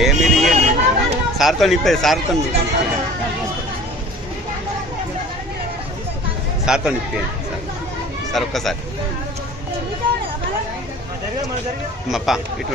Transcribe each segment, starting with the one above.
ఏమి సార్తో నింపేది సార్తో సార్తో నింపే సార్ ఒక్కసారి అమ్మప్ప ఇటు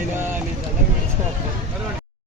ないなみたいな。